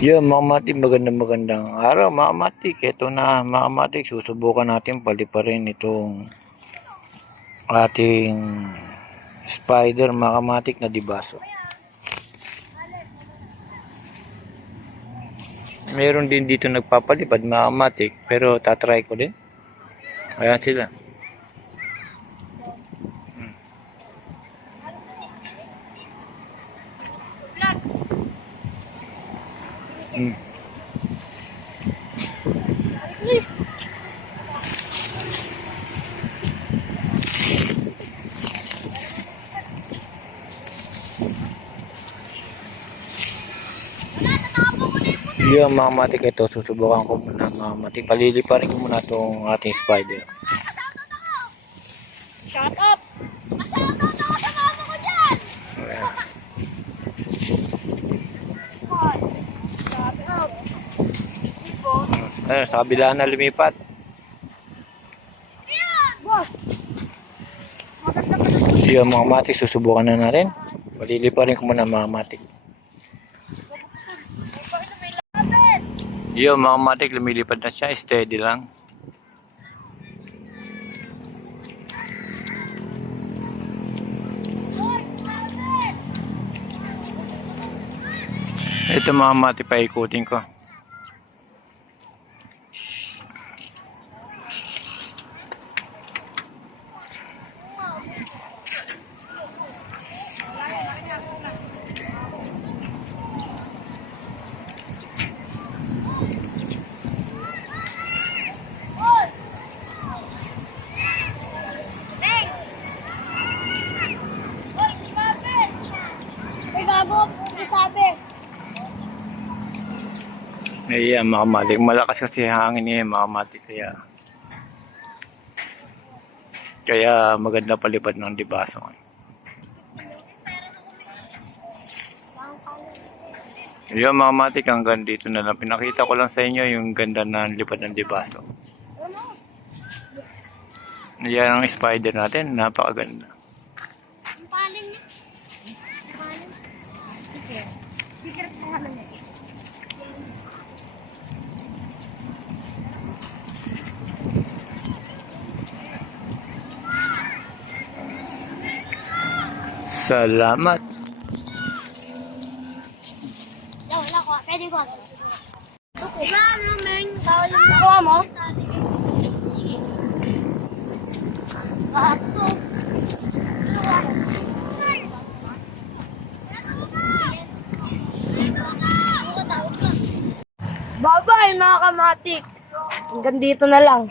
Yeah, mga matik, magandang araw mga matik. Ito na mga matik, susubukan natin paliparin itong ating spider mga matik na dibaso. Meron din dito nagpapalipad mga matik, pero tatry ko din. Ayan sila. Yung mga matik, ito susubukan ko muna mga matik. Paliliparin ko muna itong ating spider. Shut up! Shut up sa mama ko dyan! Ayan. Shut up! Ayan, sa kabila na lumipat. Yung mga matik, susubukan na natin. Paliliparin ko muna mga matik. Yung mga matik, lumilipad na siya. Steady lang. Ito mga matik, paikutin ko. Ayan mga matik, malakas kasi hangin niya mga matik, kaya maganda palipad ng dibaso. Ayan mga matik, hanggang dito na lang. Pinakita ko lang sa inyo yung ganda ng lipad ng dibaso. Ayan ang spider natin, napakaganda. Salamat. Wala ko. Pwede ko. Wala na, Meng. Kuha mo? Bye-bye mga kamatik. Hanggang dito na lang.